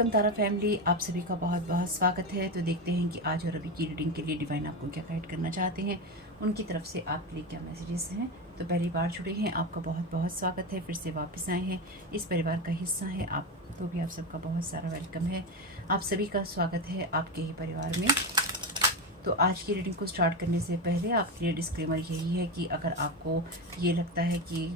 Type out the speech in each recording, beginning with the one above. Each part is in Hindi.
वेलकम तारा फैमिली, आप सभी का बहुत बहुत स्वागत है। तो देखते हैं कि आज और अभी की रीडिंग के लिए डिवाइन आपको क्या गाइड करना चाहते हैं, उनकी तरफ से आपके लिए क्या मैसेजेस हैं। तो पहली बार जुड़े हैं, आपका बहुत बहुत स्वागत है। फिर से वापस आए हैं, इस परिवार का हिस्सा है आप, तो भी आप सबका बहुत सारा वेलकम है। आप सभी का स्वागत है आपके ही परिवार में। तो आज की रीडिंग को स्टार्ट करने से पहले आपके लिए डिस्क्लेमर यही है कि अगर आपको ये लगता है कि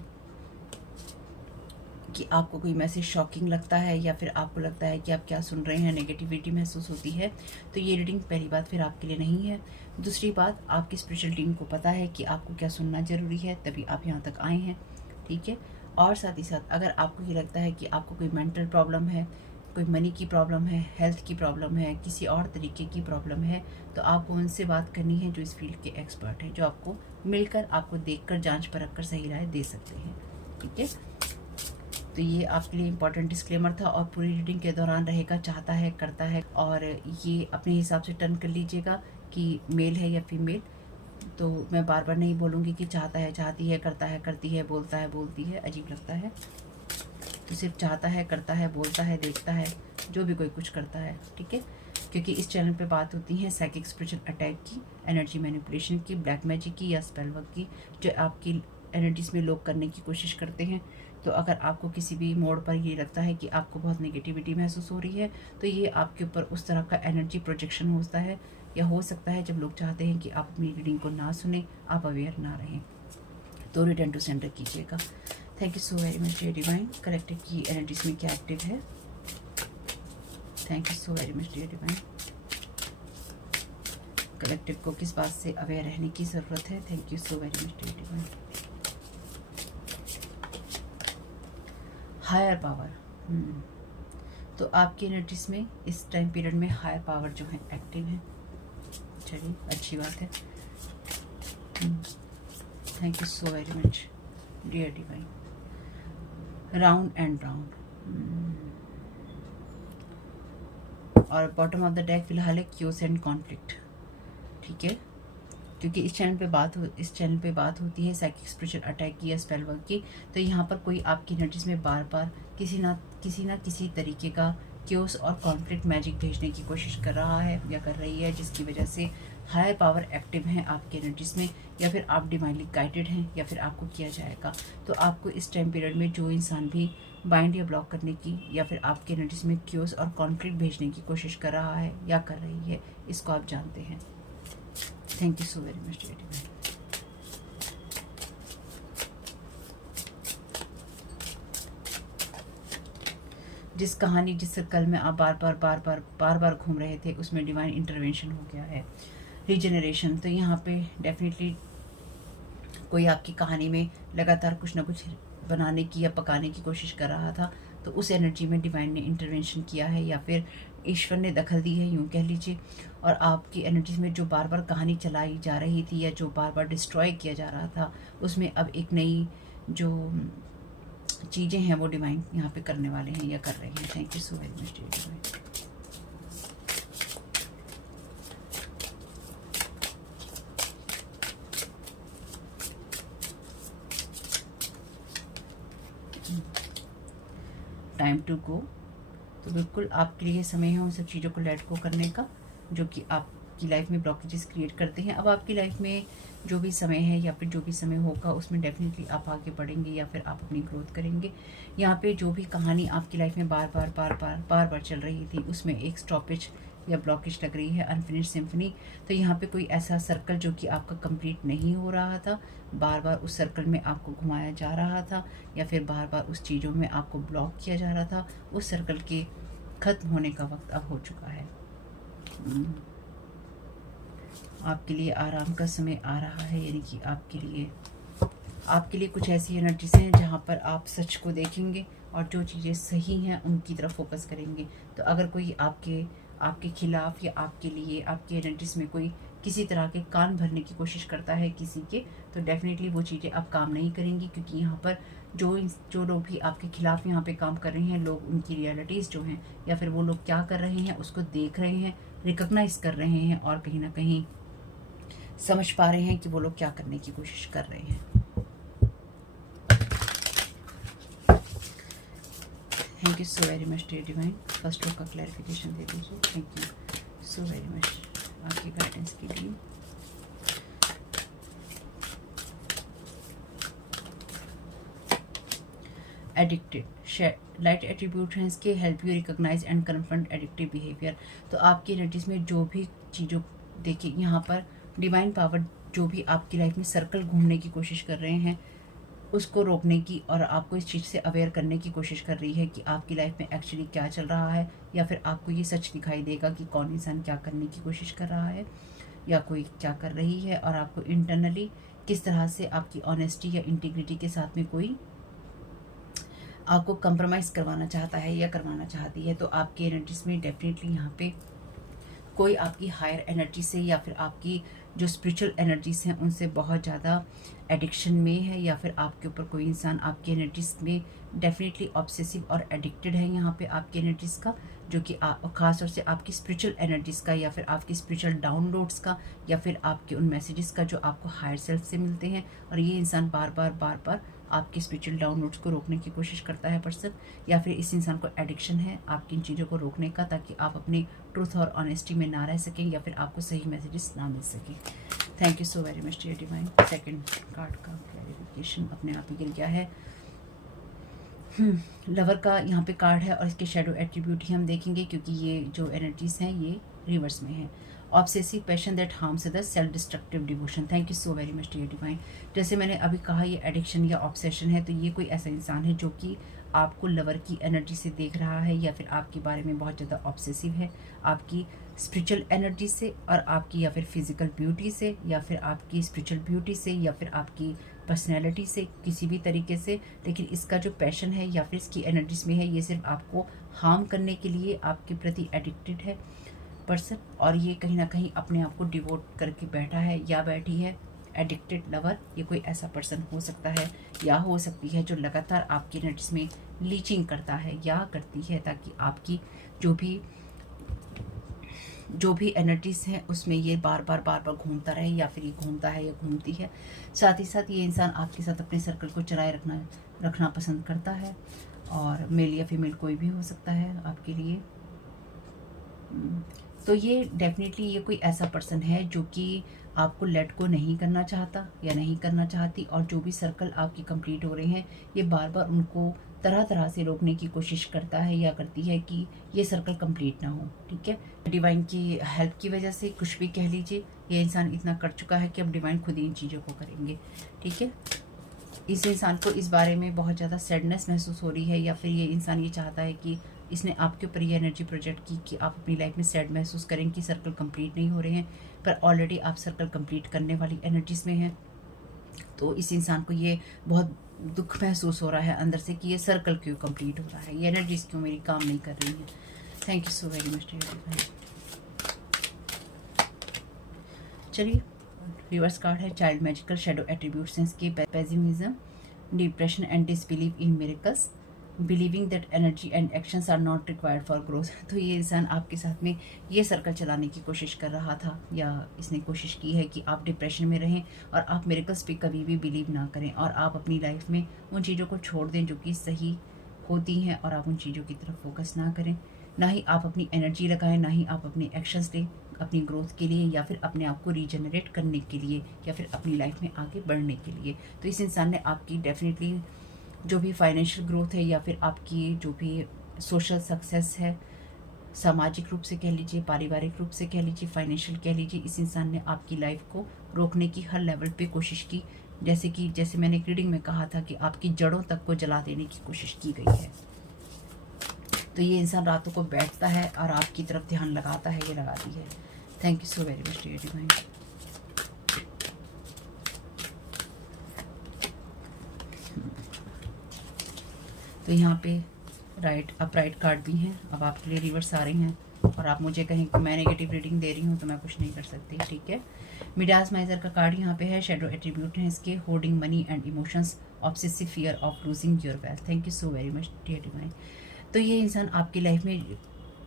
आपको कोई मैसेज शॉकिंग लगता है या फिर आपको लगता है कि आप क्या सुन रहे हैं, नेगेटिविटी महसूस होती है, तो ये रीडिंग पहली बात फिर आपके लिए नहीं है। दूसरी बात, आपकी स्पिरिचुअल टीम को पता है कि आपको क्या सुनना ज़रूरी है, तभी आप यहाँ तक आए हैं, ठीक है। और साथ ही साथ अगर आपको ये लगता है कि आपको कोई मेंटल प्रॉब्लम है, कोई मनी की प्रॉब्लम है, हेल्थ की प्रॉब्लम है, किसी और तरीके की प्रॉब्लम है, तो आपको उनसे बात करनी है जो इस फील्ड के एक्सपर्ट हैं, जो आपको मिलकर, आपको देखकर, जांच परख कर सही राय दे सकते हैं, ठीक है। तो ये आपके लिए इम्पोर्टेंट डिस्क्लेमर था और पूरी रीडिंग के दौरान रहेगा, चाहता है, करता है, और ये अपने हिसाब से टर्न कर लीजिएगा कि मेल है या फीमेल। तो मैं बार बार नहीं बोलूँगी कि चाहता है, चाहती है, करता है, करती है, बोलता है, बोलती है, अजीब लगता है। तो सिर्फ चाहता है, करता है, बोलता है, देखता है, जो भी कोई कुछ करता है, ठीक है। क्योंकि इस चैनल पे बात होती है साइकिक स्पिरिचुअल अटैक की, एनर्जी मैनिपुलेशन की, ब्लैक मैजिक की या स्पेल वर्क की, जो आपकी एनर्जीज में लोग करने की कोशिश करते हैं। तो अगर आपको किसी भी मोड़ पर ये लगता है कि आपको बहुत नेगेटिविटी महसूस हो रही है, तो ये आपके ऊपर उस तरह का एनर्जी प्रोजेक्शन होता है, या हो सकता है जब लोग चाहते हैं कि आप अपनी रीडिंग को ना सुने, आप अवेयर ना रहें। तो रिटर्न टू सेंटर कीजिएगा। Thank you so very much dear divine. Collective की एनर्जीज में क्या एक्टिव है? Thank you so very much dear divine. Collective को किस बात से अवेयर रहने की ज़रूरत है? Thank you so very much dear divine. Higher power, तो आपकी एनर्जीज में इस टाइम पीरियड में हायर पावर जो है एक्टिव है। चलिए, अच्छी बात है। Thank you so very much dear divine. Round and round, और बॉटम ऑफ द डेक फिलहाल है क्यूज एंड कॉन्फ्लिक्ट, ठीक है। क्योंकि इस चैनल पे बात होती है साइकिक स्पिरिचुअल अटैक की या स्पेल वर्क की, तो यहाँ पर कोई आपकी एनर्जीज में बार बार किसी ना किसी तरीके का क्योस और कॉन्फ्लिक्ट मैजिक भेजने की कोशिश कर रहा है या कर रही है, जिसकी वजह से हायर पावर एक्टिव हैं आपकी एनर्जीज में, या फिर आप डिवाइनली गाइडेड हैं, या फिर आपको किया जाएगा। तो आपको इस टाइम पीरियड में जो इंसान भी बाइंड या ब्लॉक करने की या फिर आपकी एनर्जीज में क्योस और कॉन्फ्लिक्ट भेजने की कोशिश कर रहा है या कर रही है, इसको आप जानते हैं। Thank you so very much dear divine. जिस कहानी, जिस सर्कल में आप बार बार घूम रहे थे, उसमें डिवाइन इंटरवेंशन हो गया है, रीजनरेशन। तो यहाँ पे डेफिनेटली कोई आपकी कहानी में लगातार कुछ ना कुछ बनाने की या पकाने की कोशिश कर रहा था, तो उस एनर्जी में डिवाइन ने इंटरवेंशन किया है, या फिर ईश्वर ने दखल दी है, यूँ कह लीजिए। और आपकी एनर्जीज में जो बार बार कहानी चलाई जा रही थी या जो बार बार डिस्ट्रॉय किया जा रहा था, उसमें अब एक नई जो चीज़ें हैं वो डिवाइन यहाँ पे करने वाले हैं या कर रहे हैं। Thank you so very much dear divine. Time to go, तो बिल्कुल आपके लिए समय है उन सब चीज़ों को लेट गो करने का जो कि आपकी लाइफ में ब्लॉकेजेस क्रिएट करते हैं। अब आपकी लाइफ में जो भी समय है या फिर जो भी समय होगा, उसमें डेफिनेटली आप आगे बढ़ेंगे या फिर आप अपनी ग्रोथ करेंगे। यहाँ पे जो भी कहानी आपकी लाइफ में बार बार चल रही थी, उसमें एक स्टॉपेज या ब्लॉकेज लग रही है, अनफिनिश्ड सिम्फनी। तो यहाँ पे कोई ऐसा सर्कल जो कि आपका कंप्लीट नहीं हो रहा था, बार बार उस सर्कल में आपको घुमाया जा रहा था, या फिर बार बार उस चीज़ों में आपको ब्लॉक किया जा रहा था, उस सर्कल के ख़त्म होने का वक्त अब हो चुका है। आपके लिए आराम का समय आ रहा है, यानी कि आपके लिए कुछ ऐसी एनर्जीज हैं जहाँ पर आप सच को देखेंगे और जो चीज़ें सही हैं उनकी तरफ फोकस करेंगे। तो अगर कोई आपके खिलाफ या आपके लिए आपकी एनर्जीज में कोई किसी तरह के कान भरने की कोशिश करता है किसी के, तो डेफिनेटली वो चीज़ें अब काम नहीं करेंगी, क्योंकि यहाँ पर जो लोग भी आपके खिलाफ यहाँ पे काम कर रहे हैं, लोग उनकी रियलिटीज़ जो हैं या फिर वो लोग क्या कर रहे हैं उसको देख रहे हैं, रिकॉग्नाइज कर रहे हैं, और कहीं ना कहीं समझ पा रहे हैं कि वो लोग क्या करने की कोशिश कर रहे हैं। Thank you so very much dear divine. First row का क्लैरिफिकेशन दे दीजिए। Thank you so very much आपकी गाइडेंस के लिए। एडिक्टेड लाइट एट्रीब्यूट हैं इसके, help you recognise and confront addictive behaviour. तो आपकी एनर्जीज में जो भी चीज़ों, देखिए यहाँ पर डिवाइन पावर जो भी आपकी लाइफ में सर्कल घूमने की कोशिश कर रहे हैं उसको रोकने की और आपको इस चीज़ से अवेयर करने की कोशिश कर रही है कि आपकी लाइफ में एक्चुअली क्या चल रहा है, या फिर आपको ये सच दिखाई देगा कि कौन इंसान क्या करने की कोशिश कर रहा है या कोई क्या कर रही है, और आपको इंटरनली किस तरह से आपकी ऑनेस्टी या इंटीग्रिटी के साथ में कोई आपको कंप्रोमाइज़ करवाना चाहता है या करवाना चाहती है। तो आपकी एनर्जीज में डेफिनेटली यहाँ पे कोई आपकी हायर एनर्जी से या फिर आपकी जो स्पिरिचुअल एनर्जीज हैं उनसे बहुत ज़्यादा एडिक्शन में है, या फिर आपके ऊपर कोई इंसान आपकी एनर्जीज में डेफिनेटली ऑब्सेसिव और एडिक्टेड है यहाँ पे आपकी एनर्जीज का, जो कि ख़ास तौर से आपकी स्पिरिचुअल एनर्जीज का या फिर आपकी स्पिरिचुअल डाउनलोड्स का या फिर आपके उन मैसेजेस का जो आपको हायर सेल्फ से मिलते हैं। और ये इंसान बार बार आपके स्पिरिचुअल डाउनलोड्स को रोकने की कोशिश करता है पर्सन, या फिर इस इंसान को एडिक्शन है आपकी इन चीज़ों को रोकने का, ताकि आप अपने ट्रूथ और ऑनेस्टी में ना रह सकें या फिर आपको सही मैसेजेस ना मिल सकें। Thank you so very much dear divine. Second card का क्लैरिफिकेशन अपने आप ही गिर गया है। लवर का यहाँ पे कार्ड है और इसके शेडो एट्रीब्यूट ही हम देखेंगे, क्योंकि ये जो एनर्जीज हैं ये रिवर्स में है। Obsessive passion that harms others, self destructive devotion. Thank you so very much dear divine. जैसे मैंने अभी कहा ये एडिक्शन या ऑब्सेशन है, तो ये कोई ऐसा इंसान है जो कि आपको लवर की एनर्जी से देख रहा है या फिर आपके बारे में बहुत ज़्यादा ऑब्सेसिव है, आपकी स्पिरिचुअल एनर्जी से और आपकी या फिर फिजिकल ब्यूटी से या फिर आपकी स्पिरिचुअल ब्यूटी से या फिर आपकी पर्सनैलिटी से, किसी भी तरीके से। लेकिन इसका जो पैशन है या फिर इसकी एनर्जीज में है, ये सिर्फ आपको हार्म करने के लिए आपके प्रति एडिक्टेड है पर्सन, और ये कहीं ना कहीं अपने आप को डिवोट करके बैठा है या बैठी है एडिक्टेड लवर। ये कोई ऐसा पर्सन हो सकता है या हो सकती है जो लगातार आपकी एनर्जीज में लीचिंग करता है या करती है, ताकि आपकी जो भी एनर्जीज हैं उसमें ये बार बार घूमता रहे, या फिर ये घूमता है या घूमती है। साथ ही साथ ये इंसान आपके साथ अपने सर्कल को चलाए रखना पसंद करता है, और मेल या फीमेल कोई भी हो सकता है आपके लिए। तो ये डेफिनेटली ये कोई ऐसा पर्सन है जो कि आपको लेट को नहीं करना चाहता या नहीं करना चाहती, और जो भी सर्कल आपकी कंप्लीट हो रहे हैं ये बार बार उनको तरह तरह से रोकने की कोशिश करता है या करती है कि ये सर्कल कंप्लीट ना हो। ठीक है, डिवाइन की हेल्प की वजह से कुछ भी कह लीजिए, ये इंसान इतना कर चुका है कि अब डिवाइन खुद ही इन चीज़ों को करेंगे। ठीक है, इस इंसान को इस बारे में बहुत ज़्यादा सैडनेस महसूस हो रही है, या फिर ये इंसान ये चाहता है कि इसने आपके ऊपर ये एनर्जी प्रोजेक्ट की कि आप अपनी लाइफ में सैड महसूस करें कि सर्कल कंप्लीट नहीं हो रहे हैं, पर ऑलरेडी आप सर्कल कंप्लीट करने वाली एनर्जीज में हैं। तो इस इंसान को ये बहुत दुख महसूस हो रहा है अंदर से कि ये सर्कल क्यों कंप्लीट हो रहा है, ये एनर्जीज क्यों मेरी काम नहीं कर रही हैं। Thank you so very much dear. चलिए, रिवर्स कार्ड है चाइल्ड मैजिकल शेडो एट्रीब्यूट्स हैं इसके, pessimism, depression and disbelieve in miracles, believing that energy and actions are not required for growth. तो ये इंसान आपके साथ में ये सर्कल चलाने की कोशिश कर रहा था, या इसने कोशिश की है कि आप डिप्रेशन में रहें और आप मिरेकल्स पे कभी भी बिलीव ना करें, और आप अपनी लाइफ में उन चीज़ों को छोड़ दें जो कि सही होती हैं, और आप उन चीज़ों की तरफ फोकस ना करें, ना ही आप अपनी एनर्जी लगाएं, ना ही आप अपने एक्शंस लें अपनी ग्रोथ के लिए या फिर अपने आप को रीजनरेट करने के लिए या फिर अपनी लाइफ में आगे बढ़ने के लिए। तो इस इंसान ने आपकी डेफिनेटली जो भी फाइनेंशियल ग्रोथ है या फिर आपकी जो भी सोशल सक्सेस है, सामाजिक रूप से कह लीजिए, पारिवारिक रूप से कह लीजिए, फाइनेंशियल कह लीजिए, इस इंसान ने आपकी लाइफ को रोकने की हर लेवल पे कोशिश की। जैसे मैंने रीडिंग में कहा था कि आपकी जड़ों तक को जला देने की कोशिश की गई है। तो ये इंसान रातों को बैठता है और आपकी तरफ ध्यान लगाता है, ये लगाती है। Thank you so very much dear divine. तो यहाँ पे अपराइट कार्ड भी हैं। अब आपके लिए रिवर्स आ रही हैं, और आप मुझे कहें कि मैं नेगेटिव रीडिंग दे रही हूँ तो मैं कुछ नहीं कर सकती। ठीक है, मिडास माइजर का कार्ड यहाँ पे है, शेडो एट्रीब्यूट है इसके, holding money and emotions, obsessive fear of losing your wealth. Thank you so very much dear divine. तो ये इंसान आपकी लाइफ में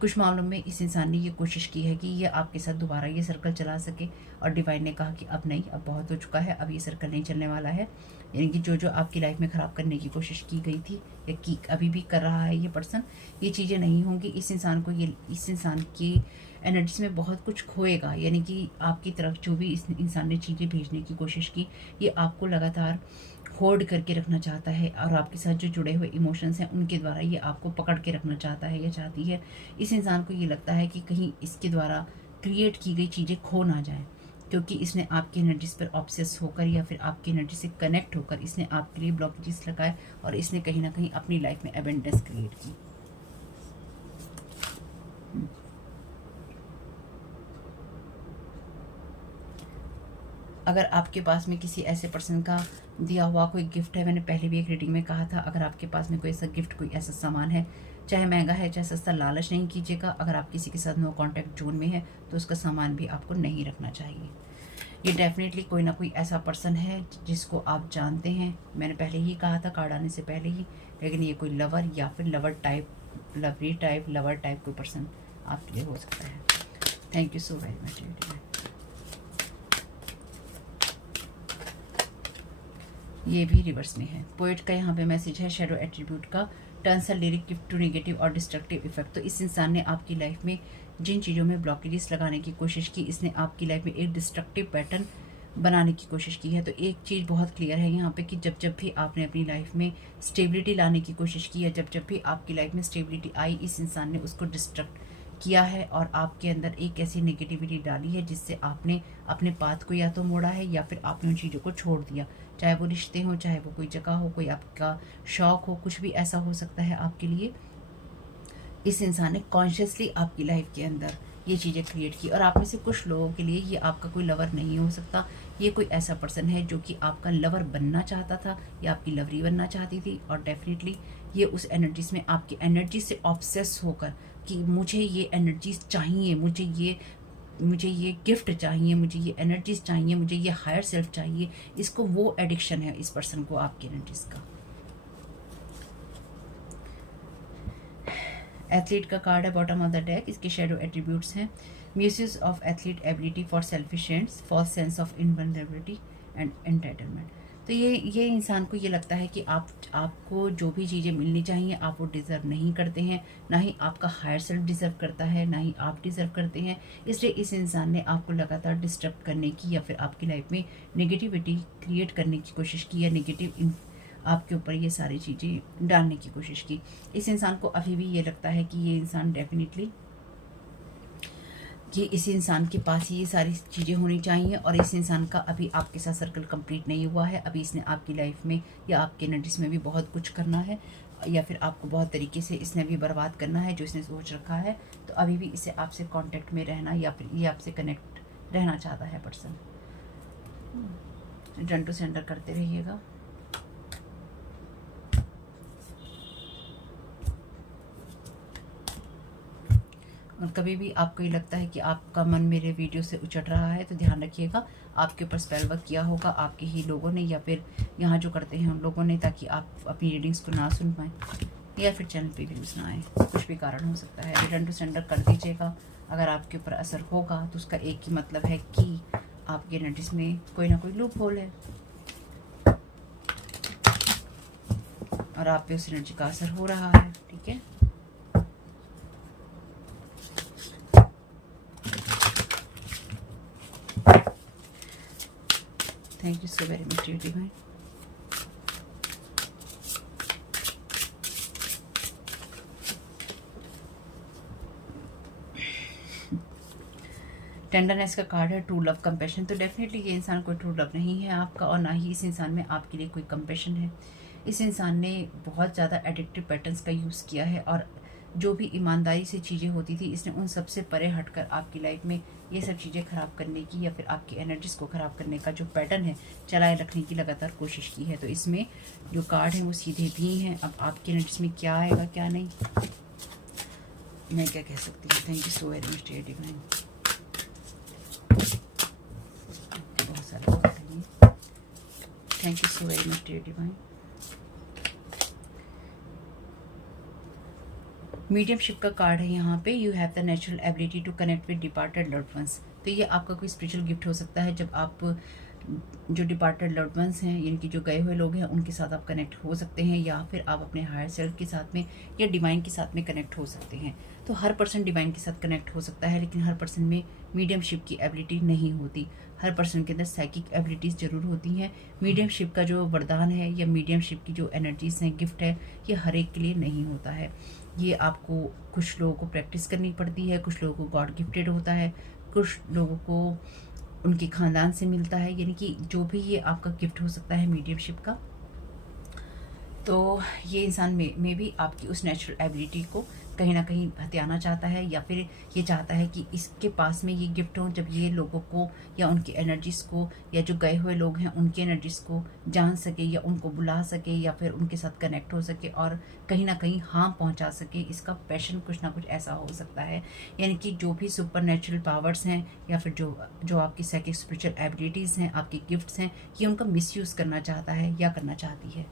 कुछ मामलों में इस इंसान ने ये कोशिश की है कि ये आपके साथ दोबारा ये सर्कल चला सके, और डिवाइन ने कहा कि अब नहीं, अब बहुत हो चुका है, अब ये सर्कल नहीं चलने वाला है। यानी कि जो आपकी लाइफ में ख़राब करने की कोशिश की गई थी या की अभी भी कर रहा है ये पर्सन, ये चीज़ें नहीं होंगी। इस इंसान को इस इंसान की एनर्जीज में बहुत कुछ खोएगा। यानी कि आपकी तरफ जो भी इस इंसान ने चीज़ें भेजने की कोशिश की, ये आपको लगातार होल्ड करके रखना चाहता है, और आपके साथ जो जुड़े हुए इमोशंस हैं उनके द्वारा ये आपको पकड़ के रखना चाहता है या चाहती है। इस इंसान को ये लगता है कि कहीं इसके द्वारा क्रिएट की गई चीज़ें खो ना जाए, क्योंकि इसने आपकी एनर्जीज पर ऑब्सेस होकर या फिर आपकी एनर्जी से कनेक्ट होकर इसने आपके लिए ब्लॉकेजेस लगाए, और इसने कहीं ना कहीं अपनी लाइफ में अबेंडेंस क्रिएट की। अगर आपके पास में किसी ऐसे पर्सन का दिया हुआ कोई गिफ्ट है, मैंने पहले भी एक रीडिंग में कहा था, अगर आपके पास में कोई ऐसा गिफ्ट, कोई ऐसा सामान है, चाहे महंगा है चाहे सस्ता, लालच नहीं कीजिएगा। अगर आप किसी के साथ नो कॉन्टैक्ट जोन में है तो उसका सामान भी आपको नहीं रखना चाहिए। ये डेफिनेटली कोई ना कोई ऐसा पर्सन है जिसको आप जानते हैं। मैंने पहले ही कहा था कार्ड आने से पहले ही, लेकिन ये कोई लवर या फिर लवर टाइप कोई पर्सन आपके लिए हो सकता है। Thank you so very much. ये भी रिवर्स में है। पोएट का यहाँ पे मैसेज है शैडो एट्रीब्यूट का, turns a lyric gift to negative और डिस्ट्रक्टिव इफेक्ट। तो इस इंसान ने आपकी लाइफ में जिन चीज़ों में ब्लॉकेजेस लगाने की कोशिश की, इसने आपकी लाइफ में एक डिस्ट्रक्टिव पैटर्न बनाने की कोशिश की है। तो एक चीज़ बहुत क्लियर है यहाँ पे कि जब भी आपने अपनी लाइफ में स्टेबिलिटी लाने की कोशिश की है, जब भी आपकी लाइफ में स्टेबिलिटी आई, इस इंसान ने उसको डिस्ट्रक्ट किया है और आपके अंदर एक ऐसी नेगेटिविटी डाली है जिससे आपने अपने पाथ को या तो मोड़ा है या फिर आपने उन चीज़ों को छोड़ दिया। चाहे वो रिश्ते हो, चाहे वो कोई जगह हो, कोई आपका शौक हो, कुछ भी ऐसा हो सकता है आपके लिए। इस इंसान ने कॉन्शियसली आपकी लाइफ के अंदर ये चीज़ें क्रिएट की, और आप में से कुछ लोगों के लिए ये आपका कोई लवर नहीं हो सकता। ये कोई ऐसा पर्सन है जो कि आपका लवर बनना चाहता था या आपकी लवरी बनना चाहती थी, और डेफिनेटली ये उस एनर्जीज में आपकी एनर्जी से ऑब्सेस होकर कि मुझे ये एनर्जीज चाहिए, मुझे ये गिफ्ट चाहिए, मुझे ये एनर्जीज चाहिए, मुझे ये हायर सेल्फ चाहिए, इसको वो एडिक्शन है इस पर्सन को आपकी एनर्जीज का। एथलीट का कार्ड है बॉटम ऑफ द डेक। इसके शेडो एट्रीब्यूट्स हैं misuse of athlete ability for selfish ends, false sense of invulnerability and entitlement. तो ये इंसान को ये लगता है कि आपको जो भी चीज़ें मिलनी चाहिए आप वो डिज़र्व नहीं करते हैं, ना ही आपका हायर सेल्फ डिज़र्व करता है, ना ही आप डिज़र्व करते हैं। इसलिए इस इंसान ने आपको लगातार डिस्टर्ब करने की या फिर आपकी लाइफ में नेगेटिविटी क्रिएट करने की कोशिश की, या नेगेटिव आपके ऊपर ये सारी चीज़ें डालने की कोशिश की। इस इंसान को अभी भी ये लगता है कि ये इंसान डेफिनेटली कि इस इंसान के पास ये सारी चीज़ें होनी चाहिए, और इस इंसान का अभी आपके साथ सर्कल कंप्लीट नहीं हुआ है। अभी इसने आपकी लाइफ में या आपके एनर्जीज में भी बहुत कुछ करना है, या फिर आपको बहुत तरीके से इसने भी बर्बाद करना है जो इसने सोच रखा है। तो अभी भी इसे आपसे कांटेक्ट में रहना या फिर ये आपसे कनेक्ट रहना चाहता है पर्सन। रिटर्न टू सेंडर करते रहिएगा। और कभी भी आपको ये लगता है कि आपका मन मेरे वीडियो से उचट रहा है तो ध्यान रखिएगा, आपके ऊपर स्पेल वर्क किया होगा आपके ही लोगों ने, या फिर यहाँ जो करते हैं उन लोगों ने, ताकि आप अपनी रीडिंग्स को ना सुन पाएँ या फिर चैनल पे व्यूज़ ना आए। कुछ भी कारण हो सकता है। रिटर्न टू सेंडर कर दीजिएगा। अगर आपके ऊपर असर होगा तो उसका एक ही मतलब है कि आपकी एनर्जीज में कोई ना कोई लूप होल है और आप पे उस एनर्जी का असर हो रहा है। ठीक है, thank you so very much divine. Tenderness का कार्ड है, ट्रू लव कंपैशन। तो डेफिनेटली ये इंसान कोई ट्रू लव नहीं है आपका, और ना ही इस इंसान में आपके लिए कोई कंपैशन है। इस इंसान ने बहुत ज़्यादा एडिक्टिव पैटर्न्स का यूज़ किया है, और जो भी ईमानदारी से चीज़ें होती थी इसने उन सब से परे हटकर आपकी लाइफ में ये सब चीज़ें ख़राब करने की या फिर आपकी एनर्जीज़ को ख़राब करने का जो पैटर्न है चलाए रखने की लगातार कोशिश की है। तो इसमें जो कार्ड है वो सीधे भी हैं। अब आपकी एनर्जीज़ में क्या आएगा क्या नहीं, मैं क्या कह सकती हूँ। Thank you so very much dear divine. बहुत सारा thank you so very much dear divine. Mediumship का कार्ड है यहाँ पे। You have the natural ability to connect with departed loved ones. तो ये आपका कोई स्पिरिचुअल गिफ्ट हो सकता है, जब आप जो डिपार्टेड लव्ड वंस हैं, यानी कि जो गए हुए लोग हैं, उनके साथ आप कनेक्ट हो सकते हैं, या फिर आप अपने हायर सेल्फ के साथ में या डिवाइन के साथ में कनेक्ट हो सकते हैं। तो हर पर्सन डिवाइन के साथ कनेक्ट हो सकता है, लेकिन हर पर्सन में मीडियमशिप की एबिलिटी नहीं होती। हर पर्सन के अंदर साइकिक एबिलिटीज़ ज़रूर होती हैं। मीडियमशिप का जो वरदान है या मीडियमशिप की जो एनर्जीज हैं, गिफ्ट है, ये हर एक के लिए नहीं होता है। ये आपको कुछ लोगों को प्रैक्टिस करनी पड़ती है, कुछ लोगों को गॉड गिफ्टेड होता है, कुछ लोगों को उनके ख़ानदान से मिलता है। यानी कि जो भी ये आपका गिफ्ट हो सकता है मीडियमशिप का, तो ये इंसान में भी आपकी उस नेचुरल एबिलिटी को कहीं ना कहीं हथियाना चाहता है, या फिर ये चाहता है कि इसके पास में ये गिफ्ट हो, जब ये लोगों को या उनकी एनर्जीज़ को या जो गए हुए लोग हैं उनकी एनर्जीज़ को जान सके, या उनको बुला सके, या फिर उनके साथ कनेक्ट हो सके और कहीं ना कहीं हार्म पहुंचा सके। इसका पैशन कुछ ना कुछ ऐसा हो सकता है। यानी कि जो भी सुपर नेचुरल पावर्स हैं, या फिर जो आपकी साइकिक स्पिरिचुअल एबिलिटीज़ हैं, आपके गिफ्ट्स हैं, ये उनका मिसयूज़ करना चाहता है या करना चाहती है।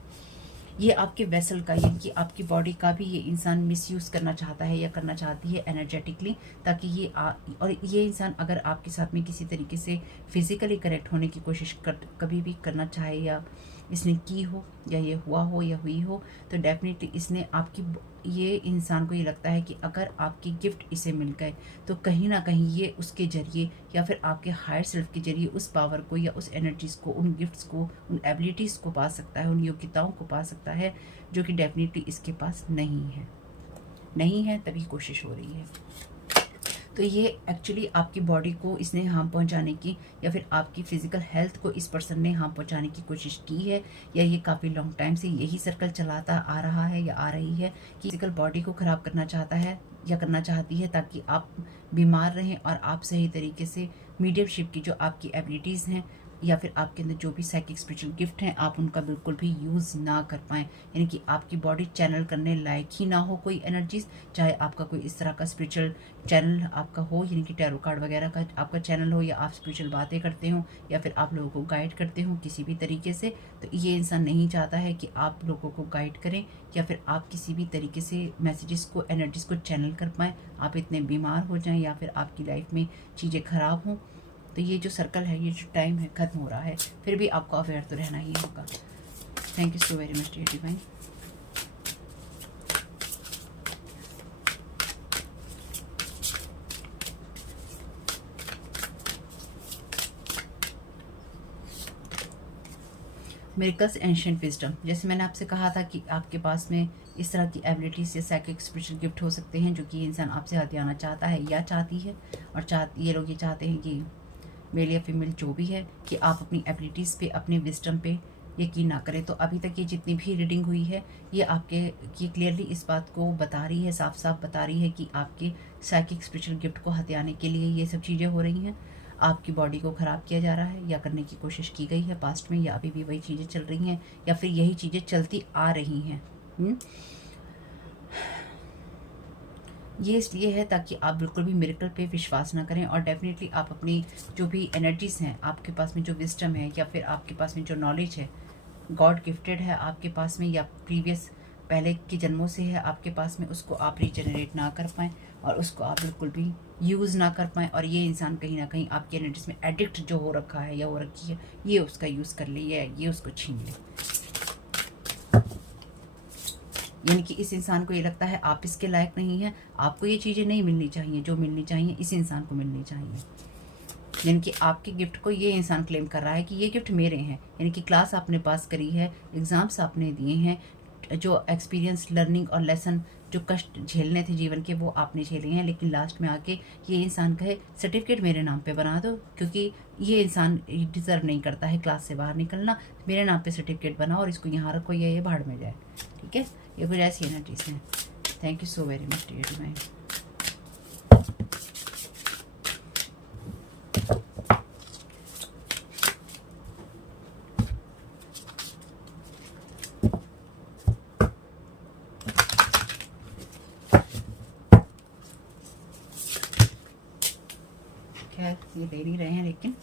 ये आपके वेसल का, यानी कि आपकी बॉडी का भी ये इंसान मिसयूज़ करना चाहता है या करना चाहती है एनर्जेटिकली, ताकि ये और ये इंसान अगर आपके साथ में किसी तरीके से फिजिकली कनेक्ट होने की कोशिश कभी भी करना चाहे, या इसने की हो, या ये हुआ हो या हुई हो, तो डेफिनेटली इसने आपकी, ये इंसान को ये लगता है कि अगर आपके गिफ्ट इसे मिल गए, तो कहीं ना कहीं ये उसके ज़रिए या फिर आपके हायर सेल्फ के ज़रिए उस पावर को या उस एनर्जीज़ को, उन गिफ्ट्स को, उन एबिलिटीज़ को पा सकता है, उन योग्यताओं को पा सकता है, जो कि डेफिनेटली इसके पास नहीं है, तभी कोशिश हो रही है। तो ये एक्चुअली आपकी बॉडी को इसने हार्म पहुंचाने की, या फिर आपकी फिजिकल हेल्थ को इस पर्सन ने हार्म पहुंचाने की कोशिश की है, या ये काफ़ी लॉन्ग टाइम से यही सर्कल चलाता आ रहा है या आ रही है कि फिजिकल बॉडी को ख़राब करना चाहता है या करना चाहती है, ताकि आप बीमार रहें और आप सही तरीके से मीडियमशिप की जो आपकी एबिलिटीज़ हैं, या फिर आपके अंदर जो भी साइकिक स्पिरिचुअल गिफ्ट हैं, आप उनका बिल्कुल भी यूज़ ना कर पाएँ। यानी कि आपकी बॉडी चैनल करने लायक ही ना हो कोई एनर्जीज़, चाहे आपका कोई इस तरह का स्पिरिचुअल चैनल आपका हो, यानी कि टैरो कार्ड वगैरह का आपका चैनल हो, या आप स्पिरिचुअल बातें करते हो, या फिर आप लोगों को गाइड करते हो किसी भी तरीके से, तो ये इंसान नहीं चाहता है कि आप लोगों को गाइड करें, या फिर आप किसी भी तरीके से मैसेजेस को, एनर्जीज़ को चैनल कर पाएँ, आप इतने बीमार हो जाएँ, या फिर आपकी लाइफ में चीज़ें ख़राब हों। तो ये जो सर्कल है, ये जो टाइम है, ख़त्म हो रहा है। फिर भी आपको अवेयर तो रहना ही होगा। Thank you so very much dear divine. Miracles ancient wisdom. जैसे मैंने आपसे कहा था कि आपके पास में इस तरह की एबिलिटीज या साइकिक स्पिरिचुअल गिफ्ट हो सकते हैं, जो कि ये इंसान आपसे हथियाना चाहता है या चाहती है, और ये लोग ये चाहते हैं कि मेल या फीमेल जो भी है, कि आप अपनी एबिलिटीज़ पे, अपने विजडम पे यकीन ना करें। तो अभी तक ये जितनी भी रीडिंग हुई है, ये क्लियरली इस बात को बता रही है, साफ साफ बता रही है कि आपके साइकिक स्पिरिचुअल गिफ्ट को हथियाने के लिए ये सब चीज़ें हो रही हैं। आपकी बॉडी को ख़राब किया जा रहा है, या करने की कोशिश की गई है पास्ट में, या अभी भी वही चीज़ें चल रही हैं, या फिर यही चीज़ें चलती आ रही हैं। ये इसलिए है ताकि आप बिल्कुल भी मिरेकल पे विश्वास ना करें, और डेफिनेटली आप अपनी जो भी एनर्जीज़ हैं, आपके पास में जो विजडम है, या फिर आपके पास में जो नॉलेज है, गॉड गिफ्टेड है आपके पास में, या प्रीवियस पहले के जन्मों से है आपके पास में, उसको आप रीजनरेट ना कर पाएँ, और उसको आप बिल्कुल भी यूज़ ना कर पाएँ, और ये इंसान कहीं ना कहीं आपकी एनर्जीज़ में एडिक्ट जो हो रखा है या हो रखी है, ये उसका यूज़ कर ले, या ये उसको छीन ले। यानी कि इस इंसान को ये लगता है आप इसके लायक नहीं हैं, आपको ये चीज़ें नहीं मिलनी चाहिए, जो मिलनी चाहिए इस इंसान को मिलनी चाहिए। यानी कि आपके गिफ्ट को ये इंसान क्लेम कर रहा है कि ये गिफ्ट मेरे हैं। यानी कि क्लास आपने पास करी है, एग्ज़ाम्स आपने दिए हैं, जो एक्सपीरियंस, लर्निंग और लेसन, जो कष्ट झेलने थे जीवन के, वो आपने झेले हैं, लेकिन लास्ट में आके ये इंसान कहे सर्टिफिकेट मेरे नाम पे बना दो, क्योंकि ये इंसान डिज़र्व नहीं करता है क्लास से बाहर निकलना, मेरे नाम पे सर्टिफिकेट बना और इसको यहाँ रखो, ये भाड़ में जाए। ठीक है, ये कुछ ऐसी एनर्जीज हैं। Thank you so very much dear divine. खैर ये दे नहीं रहे हैं, लेकिन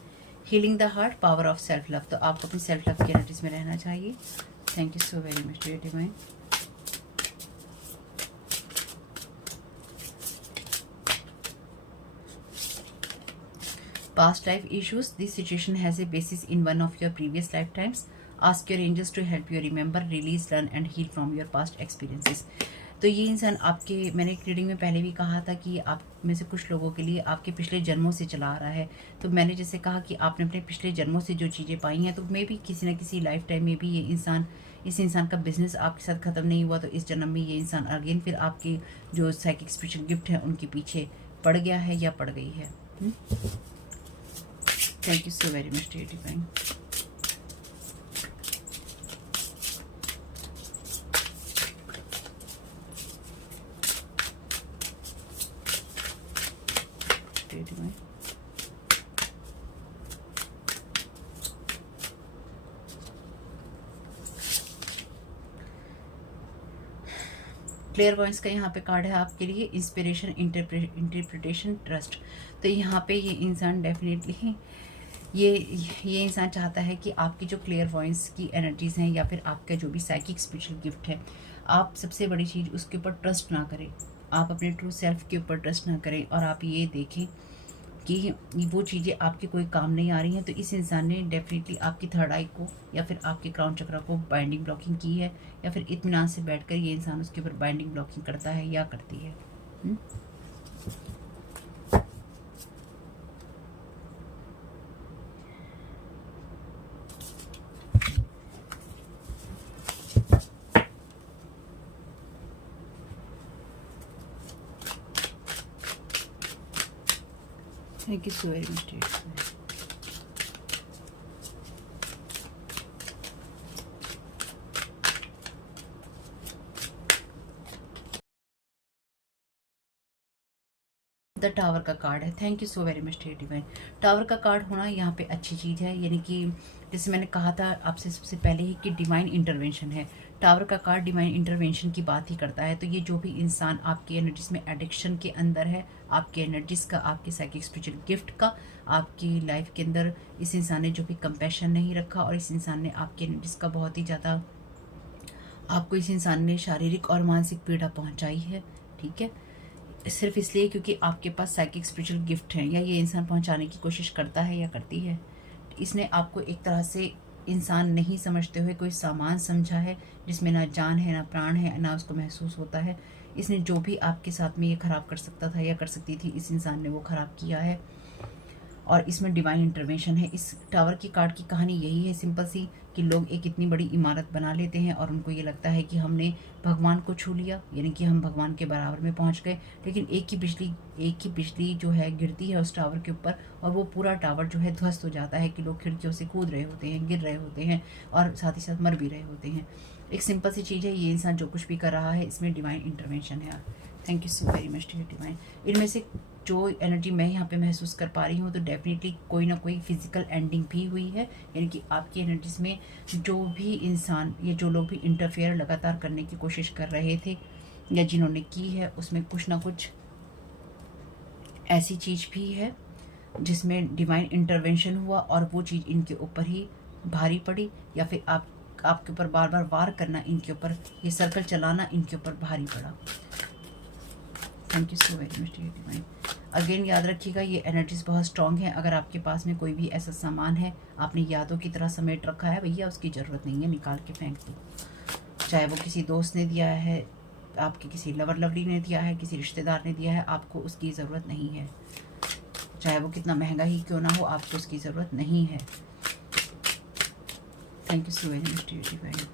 healing the heart, power of self love. तो आपको अपनी सेल्फ लव की एनर्जीज में रहना चाहिए। Thank you so very much dear divine. Past life issues. This situation has a basis in one of your previous lifetimes. Ask your angels to help you remember, release, learn and heal from your past experiences. तो ये इंसान आपके, मैंने एक रीडिंग में पहले भी कहा था कि आप में से कुछ लोगों के लिए आपके पिछले जन्मों से चला आ रहा है। तो मैंने जैसे कहा कि आपने अपने पिछले जन्मों से जो चीज़ें पाई हैं, तो मे भी किसी न किसी लाइफ टाइम में भी ये इंसान, इस इंसान का बिजनेस आपके साथ ख़त्म नहीं हुआ, तो इस जन्म में ये इंसान अगेन फिर आपकी जो साइकिक स्पिरिचुअल गिफ्ट है उनके पीछे पड़ गया है या पड़ गई है। Thank you so very much dear divine. Clear points का यहाँ पे कार्ड है आपके लिए, इंस्पिरेशन, इंटरप्रिटेशन, ट्रस्ट। तो यहाँ पे ये इंसान डेफिनेटली ये इंसान चाहता है कि आपकी जो क्लियर पॉइंट्स की एनर्जीज हैं या फिर आपका जो भी साइकिक स्पिरिचुअल गिफ्ट है, आप सबसे बड़ी चीज़ उसके ऊपर ट्रस्ट ना करें, आप अपने ट्रू सेल्फ के ऊपर ट्रस्ट ना करें और आप ये देखें कि वो चीज़ें आपके कोई काम नहीं आ रही हैं। तो इस इंसान ने डेफिनेटली आपकी थर्ड आई को या फिर आपके क्राउन चक्र को बाइंडिंग ब्लॉकिंग की है, या फिर इत्मीनान से बैठकर ये इंसान उसके ऊपर बाइंडिंग ब्लॉकिंग करता है या करती है। Thank you so very much. The tower का कार्ड है। Thank you so very much dear divine. Tower का कार्ड होना यहाँ पे अच्छी चीज़ है, यानी कि जैसे मैंने कहा था आपसे सबसे पहले ही कि डिवाइन इंटरवेंशन है। टावर का कार्ड डिवाइन इंटरवेंशन की बात ही करता है। तो ये जो भी इंसान आपकी एनर्जीज में एडिक्शन के अंदर है, आपकी एनर्जीज का, आपके साइकिक स्पिरिचुअल गिफ्ट का, आपकी लाइफ के अंदर इस इंसान ने जो भी कंपैशन नहीं रखा और इस इंसान ने आपकी एनर्जीज का बहुत ही ज़्यादा, आपको इस इंसान ने शारीरिक और मानसिक पीड़ा पहुंचाई है, ठीक है, सिर्फ इसलिए क्योंकि आपके पास साइकिक स्पिरिचुअल गिफ्ट है, या ये इंसान पहुंचाने की कोशिश करता है या करती है। इसने आपको एक तरह से इंसान नहीं समझते हुए कोई सामान समझा है जिसमें ना जान है, ना प्राण है, ना उसको महसूस होता है। इसने जो भी आपके साथ में ये खराब कर सकता था या कर सकती थी, इस इंसान ने वो खराब किया है और इसमें डिवाइन इंटरवेंशन है। इस टावर की कार्ड की कहानी यही है सिंपल सी, कि लोग एक इतनी बड़ी इमारत बना लेते हैं और उनको ये लगता है कि हमने भगवान को छू लिया, यानी कि हम भगवान के बराबर में पहुंच गए, लेकिन एक ही बिजली जो है गिरती है उस टावर के ऊपर और वो पूरा टावर जो है ध्वस्त हो जाता है, कि लोग खिड़कियों से कूद रहे होते हैं, गिर रहे होते हैं और साथ ही साथ मर भी रहे होते हैं। एक सिंपल सी चीज़ है, ये इंसान जो कुछ भी कर रहा है इसमें डिवाइन इंटरवेंशन है। Thank you so very much dear divine. इनमें से जो एनर्जी मैं यहाँ पे महसूस कर पा रही हूँ, तो डेफिनेटली कोई ना कोई फिजिकल एंडिंग भी हुई है, यानी कि आपकी एनर्जीज में जो भी इंसान या जो लोग भी इंटरफेयर लगातार करने की कोशिश कर रहे थे या जिन्होंने की है, उसमें कुछ ना कुछ ऐसी चीज़ भी है जिसमें डिवाइन इंटरवेंशन हुआ और वो चीज़ इनके ऊपर ही भारी पड़ी, या फिर आपके ऊपर बार बार वार करना, इनके ऊपर ये सर्कल चलाना इनके ऊपर भारी पड़ा। Thank you so very much dear divine. Again याद रखिएगा, ये एनर्जीज बहुत स्ट्रांग है। अगर आपके पास में कोई भी ऐसा सामान है आपने यादों की तरह समेट रखा है, भैया उसकी ज़रूरत नहीं है, निकाल के फेंक दो। चाहे वो किसी दोस्त ने दिया है, आपके किसी लवर लवली ने दिया है, किसी रिश्तेदार ने दिया है, आपको उसकी ज़रूरत नहीं है। चाहे वो कितना महंगा ही क्यों ना हो, आपको उसकी ज़रूरत नहीं है। Thank you so very much dear divine.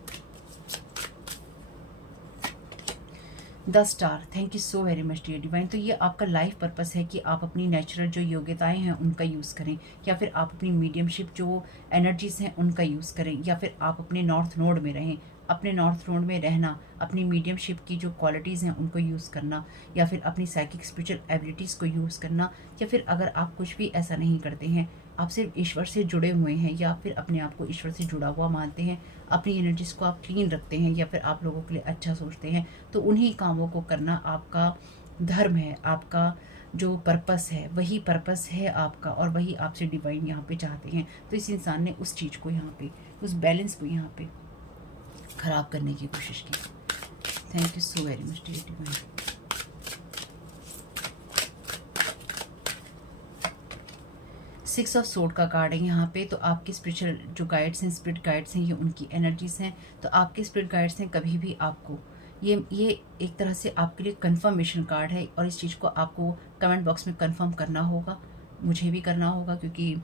The star, thank you so very much dear divine. तो ये आपका लाइफ पर्पस है कि आप अपनी नेचुरल जो योग्यताएं हैं उनका यूज़ करें, या फिर आप अपनी मीडियमशिप जो एनर्जीज हैं उनका यूज़ करें, या फिर आप अपने नॉर्थ नोड में रहें। अपने नॉर्थ नोड में रहना, अपनी मीडियमशिप की जो क्वालिटीज़ हैं उनको यूज़ करना, या फिर अपनी साइकिक स्पिरिचुअल एबिलिटीज़ को यूज़ करना, या फिर अगर आप कुछ भी ऐसा नहीं करते हैं, आप सिर्फ ईश्वर से जुड़े हुए हैं या फिर अपने आप को ईश्वर से जुड़ा हुआ मानते हैं, अपनी एनर्जीज को आप क्लीन रखते हैं या फिर आप लोगों के लिए अच्छा सोचते हैं, तो उन्हीं कामों को करना आपका धर्म है, आपका जो पर्पस है वही पर्पस है आपका, और वही आपसे डिवाइन यहाँ पे चाहते हैं। तो इस इंसान ने उस चीज़ को यहाँ पे, उस बैलेंस को यहाँ पे ख़राब करने की कोशिश की। Thank you so very much dear divine. 6 of sword का कार्ड है यहाँ पे। तो आपके स्पिरिचुअल जो गाइड्स हैं, स्पिरिट गाइड्स हैं, ये उनकी एनर्जीज हैं। तो आपके स्पिरिट गाइड्स ने कभी भी आपको ये एक तरह से आपके लिए कंफर्मेशन कार्ड है, और इस चीज़ को आपको कमेंट बॉक्स में कंफर्म करना होगा, मुझे भी करना होगा, क्योंकि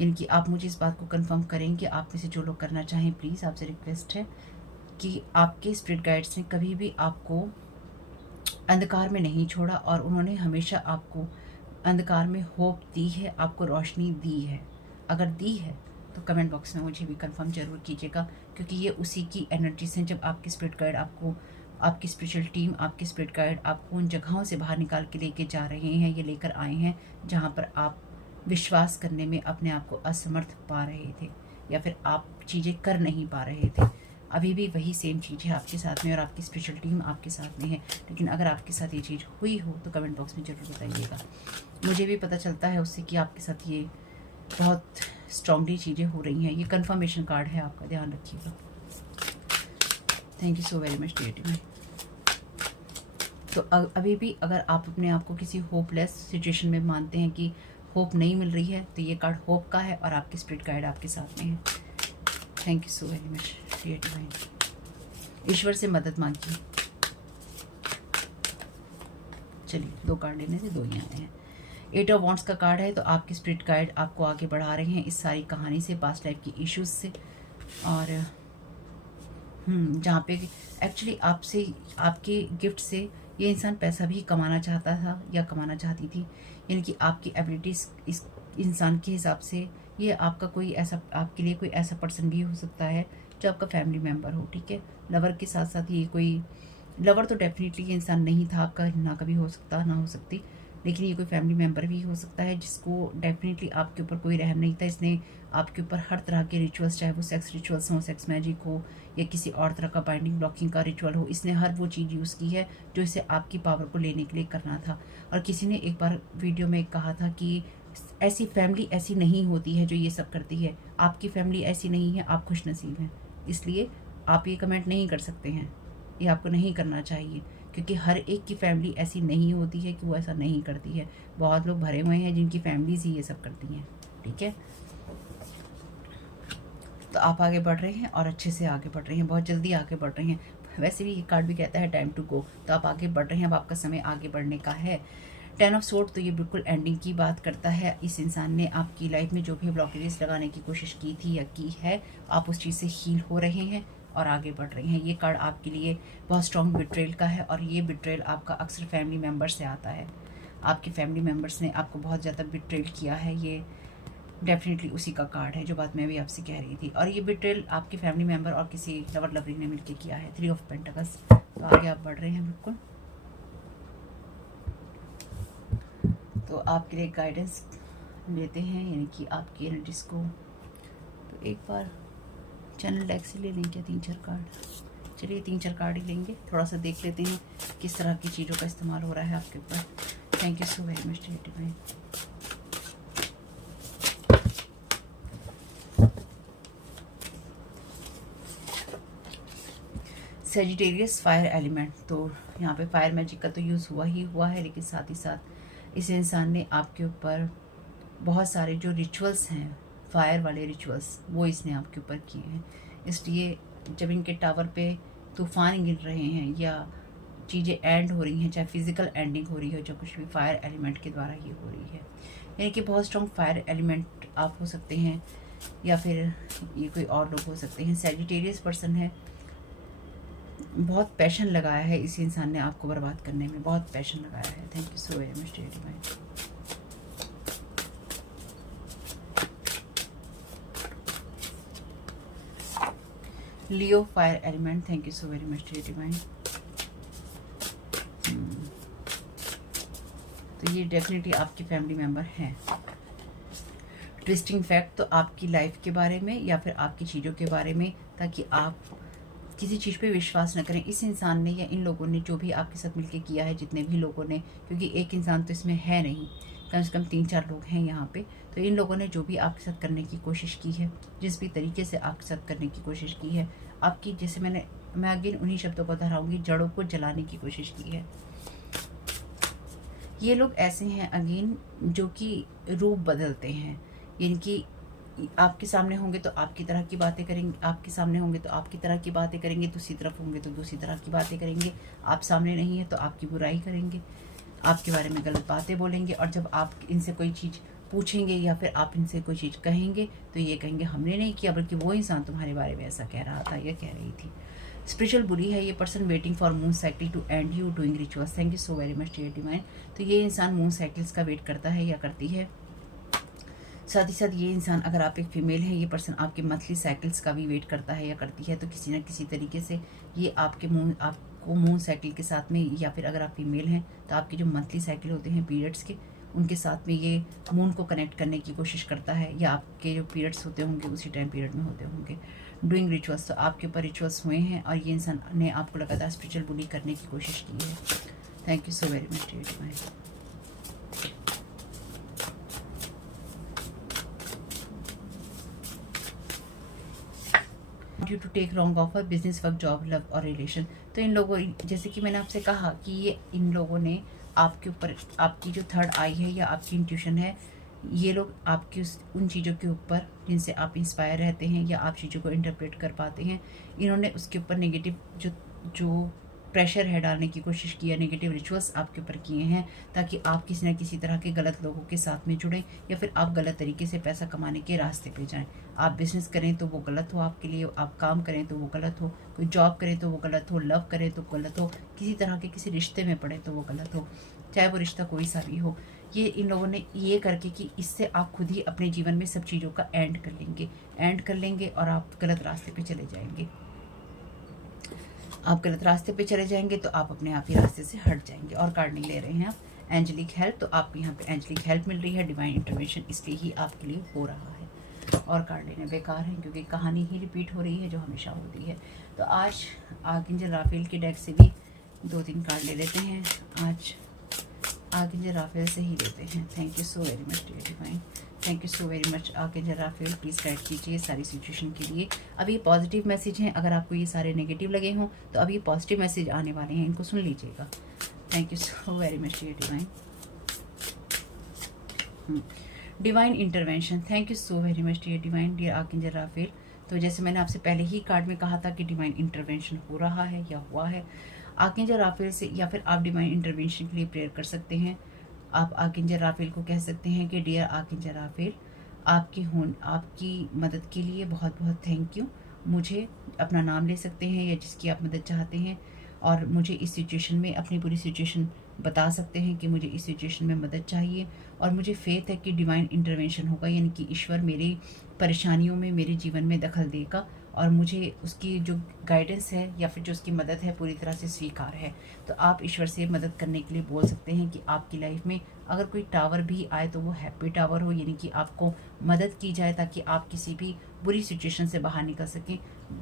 इनकी आप मुझे इस बात को कंफर्म करेंगे। आप में से जो लोग करना चाहें प्लीज़ आपसे रिक्वेस्ट है कि आपके स्पिरिट गाइड्स ने कभी भी आपको अंधकार में नहीं छोड़ा, और उन्होंने हमेशा आपको अंधकार में होप दी है, आपको रोशनी दी है। अगर दी है तो कमेंट बॉक्स में मुझे भी कंफर्म जरूर कीजिएगा, क्योंकि ये उसी की एनर्जीज हैं। जब आपकी स्पिरिट गाइड आपको, आपकी स्पिरिचुअल टीम, आपकी स्पिरिट गाइड आपको उन जगहों से बाहर निकाल के लेके जा रहे हैं, ये लेकर आए हैं जहाँ पर आप विश्वास करने में अपने आप को असमर्थ पा रहे थे, या फिर आप चीज़ें कर नहीं पा रहे थे। अभी भी वही सेम चीज़ है आपके साथ में, और आपकी स्पिरिचुअल टीम आपके साथ में है। लेकिन अगर आपके साथ ये चीज़ हुई हो तो कमेंट बॉक्स में ज़रूर बताइएगा। मुझे भी पता चलता है उससे कि आपके साथ ये बहुत स्ट्रांगली चीज़ें हो रही हैं। ये कंफर्मेशन कार्ड है आपका, ध्यान रखिएगा। Thank you so very much creative. तो अभी भी अगर आप अपने आप को किसी होपलेस सिचुएशन में मानते हैं कि होप नहीं मिल रही है, तो ये कार्ड होप का है, और आपकी स्पिरिट गाइड आपके साथ में है। Thank you so very much creative mind. ईश्वर से मदद मांगिए। चलिए 2 कार्ड लेने से 2 ही आए हैं। 8 ऑफ वॉन्ड्स का कार्ड है। तो आपकी स्पिरिट गाइड आपको आगे बढ़ा रहे हैं इस सारी कहानी से, पास्ट लाइफ की इश्यूज से, और जहाँ पे एक्चुअली आपसे, आपके गिफ्ट से ये इंसान पैसा भी कमाना चाहता था या कमाना चाहती थी। यानी कि आपकी एबिलिटीज़ इस इंसान के हिसाब से ये आपका कोई ऐसा, आपके लिए कोई ऐसा पर्सन भी हो सकता है जो आपका फैमिली मेम्बर हो, ठीक है। लवर के साथ साथ ये कोई लवर तो डेफिनेटली ये इंसान नहीं था आपका, ना कभी हो सकता, ना हो सकती, लेकिन ये कोई फैमिली मेम्बर भी हो सकता है जिसको डेफिनेटली आपके ऊपर कोई रहम नहीं था। इसने आपके ऊपर हर तरह के रिचुअल्स, चाहे वो सेक्स रिचुअल्स हो, सेक्स मैजिक हो, या किसी और तरह का बाइंडिंग ब्लॉकिंग का रिचुअल हो, इसने हर वो चीज़ यूज़ की है जो इसे आपकी पावर को लेने के लिए करना था। और किसी ने एक बार वीडियो में कहा था कि ऐसी फैमिली ऐसी नहीं होती है जो ये सब करती है, आपकी फैमिली ऐसी नहीं है, आप खुशनसीब हैं। इसलिए आप ये कमेंट नहीं कर सकते हैं, ये आपको नहीं करना चाहिए, क्योंकि हर एक की फैमिली ऐसी नहीं होती है कि वो ऐसा नहीं करती है। बहुत लोग भरे हुए हैं जिनकी फैमिलीज ही ये सब करती हैं, ठीक है। तो आप आगे बढ़ रहे हैं और अच्छे से आगे बढ़ रहे हैं, बहुत जल्दी आगे बढ़ रहे हैं। वैसे भी ये कार्ड भी कहता है टाइम टू गो, तो आप आगे बढ़ रहे हैं, अब आपका समय आगे बढ़ने का है। 10 ऑफ सोर्ड तो ये बिल्कुल एंडिंग की बात करता है। इस इंसान ने आपकी लाइफ में जो भी ब्लॉकेजेस लगाने की कोशिश की थी या की है, आप उस चीज़ से हील हो रहे हैं और आगे बढ़ रहे हैं। ये कार्ड आपके लिए बहुत स्ट्रॉन्ग बिट्रेल का है, और ये बिट्रेल आपका अक्सर फैमिली मेम्बर से आता है। आपके फैमिली मेम्बर्स ने आपको बहुत ज़्यादा बिट्रेल किया है, ये डेफिनेटली उसी का कार्ड है जो बात मैं भी आपसे कह रही थी। और ये बिट्रेल आपके फैमिली मेम्बर और किसी लवर लवरी ने मिलकर किया है। 3 ऑफ पेंटिकल्स। तो आगे आप बढ़ रहे हैं बिल्कुल। तो आपके लिए गाइडेंस लेते हैं, यानी कि आपकी एनर्जीज को। तो एक बार चैनल डेक से ले लेंगे 3-4 कार्ड। चलिए 3-4 कार्ड ही लेंगे, थोड़ा सा देख लेते हैं किस तरह की चीज़ों का इस्तेमाल हो रहा है आपके ऊपर। Thank you so very much divine. Sagittarius fire element. तो यहाँ पे फायर मैजिक का तो यूज़ हुआ ही हुआ है, लेकिन साथ ही साथ इस इंसान ने आपके ऊपर बहुत सारे जो रिचुअल्स हैं, फायर वाले रिचुअल्स, वो इसने आपके ऊपर किए हैं। इसलिए जब इनके टावर पे तूफान गिर रहे हैं या चीज़ें एंड हो रही हैं, चाहे फिजिकल एंडिंग हो रही हो, जो कुछ भी फायर एलिमेंट के द्वारा ये हो रही है, यानी कि बहुत स्ट्रॉन्ग फायर एलिमेंट आप हो सकते हैं, या फिर ये कोई और लोग हो सकते हैं। सेजिटेरियस पर्सन है, बहुत पैशन लगाया है इस इंसान ने आपको बर्बाद करने में, बहुत पैशन लगाया है। Thank you so very much dear divine. Leo fire element. Thank you so very much dear divine. तो ये डेफिनेटली आपकी फैमिली मेम्बर हैं। ट्विस्टिंग फैक्ट तो आपकी लाइफ के बारे में या फिर आपकी चीज़ों के बारे में, ताकि आप किसी चीज़ पे विश्वास न करें। इस इंसान ने या इन लोगों ने जो भी आपके साथ मिलके किया है, जितने भी लोगों ने, क्योंकि एक इंसान तो इसमें है नहीं, कम से कम 3-4 लोग हैं यहाँ पे। तो इन लोगों ने जो भी आपके साथ करने की कोशिश की है, जिस भी तरीके से आपके साथ करने की कोशिश की है, आपकी, जैसे मैं अगेन उन्हीं शब्दों को दोहराऊंगी, जड़ों को जलाने की कोशिश की है। ये लोग ऐसे हैं अगेन जो कि रूप बदलते हैं, यानी कि आपके सामने होंगे तो आपकी तरह की बातें करेंगे, आपके सामने होंगे तो आपकी तरह की बातें करेंगे, दूसरी तरफ होंगे तो दूसरी तरह की बातें करेंगे, आप सामने नहीं है तो आपकी बुराई करेंगे, आपके बारे में गलत बातें बोलेंगे। और जब आप इनसे कोई चीज़ पूछेंगे या फिर आप इनसे कोई चीज़ कहेंगे तो ये कहेंगे हमने नहीं किया, बल्कि वो इंसान तुम्हारे बारे में ऐसा कह रहा था या कह रही थी। स्पिरिचुअल बुली है ये person, waiting for moon cycle to end you doing rituals. Thank you so very much dear divine. तो ये इंसान मून साइकिल्स का वेट करता है या करती है। साथ ही साथ ये इंसान, अगर आप एक फीमेल है, ये पर्सन आपके मंथली साइकिल्स का भी वेट करता है या करती है। तो किसी न किसी तरीके से ये आपको मून साइकिल के साथ में, या फिर अगर आप फीमेल हैं तो आपके जो मंथली साइकिल होते हैं पीरियड्स के, उनके साथ में ये मून को कनेक्ट करने की कोशिश करता है, या आपके जो पीरियड्स होते होंगे उसी टाइम पीरियड में होते होंगे। डूइंग रिचुअल्स, तो आपके ऊपर रिचुअल्स हुए हैं और ये इंसान ने आपको लगातार स्पिरिचुअल बुली करने की कोशिश की है। Thank you so very much dear divine. Due to take wrong offer, business, work, job, love और रिलेशन। तो इन लोगों, जैसे कि मैंने आपसे कहा कि ये इन लोगों ने आपके ऊपर, आपकी जो थर्ड आई है या आपकी इंट्यूशन है, ये लोग आपकी उन चीज़ों के ऊपर जिनसे आप इंस्पायर रहते हैं या आप चीज़ों को इंटरप्रेट कर पाते हैं, इन्होंने उसके ऊपर नेगेटिव जो प्रेशर है डालने की कोशिश की है, नेगेटिव रिचुअल्स आपके ऊपर किए हैं, ताकि आप किसी न किसी तरह के गलत लोगों के साथ में जुड़ें या फिर आप गलत तरीके से पैसा कमाने के रास्ते पे जाएं। आप बिजनेस करें तो वो गलत हो आपके लिए, आप काम करें तो वो गलत हो, कोई जॉब करें तो वो गलत हो, लव करें तो गलत हो, किसी तरह के किसी रिश्ते में पड़े तो वो गलत हो, चाहे वो रिश्ता कोई सा भी हो। ये इन लोगों ने ये करके कि इससे आप खुद ही अपने जीवन में सब चीज़ों का एंड कर लेंगे और आप गलत रास्ते पे चले जाएंगे। आप गलत रास्ते पे चले जाएंगे तो आप अपने आप ही रास्ते से हट जाएंगे। और कार्ड नहीं ले रहे हैं आप, एंजेलिक हेल्प, तो आपको यहाँ पे एंजेलिक हेल्प मिल रही है, डिवाइन इंटरवेंशन इसलिए ही आपके लिए हो रहा है। और कार्ड लेने बेकार हैं क्योंकि कहानी ही रिपीट हो रही है जो हमेशा होती है। तो आज आर्कएंजल राफेल के डेक से भी 2-3 कार्ड ले लेते हैं। आज आर्कएंजल राफेल से ही लेते हैं। Thank you so very much dear divine. Thank you so very much archangel Raphael, please guide कीजिए सारी सिचुएशन के लिए। अब ये पॉजिटिव मैसेज हैं, अगर आपको ये सारे नेगेटिव लगे हों तो अब ये पॉजिटिव मैसेज आने वाले हैं, इनको सुन लीजिएगा। Thank you so very much dear divine. Divine intervention, thank you so very much dear divine, dear archangel Raphael. तो जैसे मैंने आपसे पहले ही कार्ड में कहा था कि डिवाइन इंटरवेंशन हो रहा है या हुआ है आर्कएंजल राफेल से, या फिर आप डिवाइन इंटरवेंशन के लिए प्रेयर कर सकते हैं। आप आर्कएंजल राफेल को कह सकते हैं कि डियर आर्कएंजल राफेल, आपकी मदद के लिए बहुत बहुत थैंक यू। मुझे अपना नाम ले सकते हैं या जिसकी आप मदद चाहते हैं, और मुझे इस सिचुएशन में अपनी पूरी सिचुएशन बता सकते हैं कि मुझे इस सिचुएशन में मदद चाहिए, और मुझे फेथ है कि डिवाइन इंटरवेंशन होगा, यानी कि ईश्वर मेरी परेशानियों में, मेरे जीवन में दखल देगा, और मुझे उसकी जो गाइडेंस है या फिर जो उसकी मदद है पूरी तरह से स्वीकार है। तो आप ईश्वर से मदद करने के लिए बोल सकते हैं कि आपकी लाइफ में अगर कोई टावर भी आए तो वो हैप्पी टावर हो, यानी कि आपको मदद की जाए ताकि आप किसी भी बुरी सिचुएशन से बाहर निकल सकें।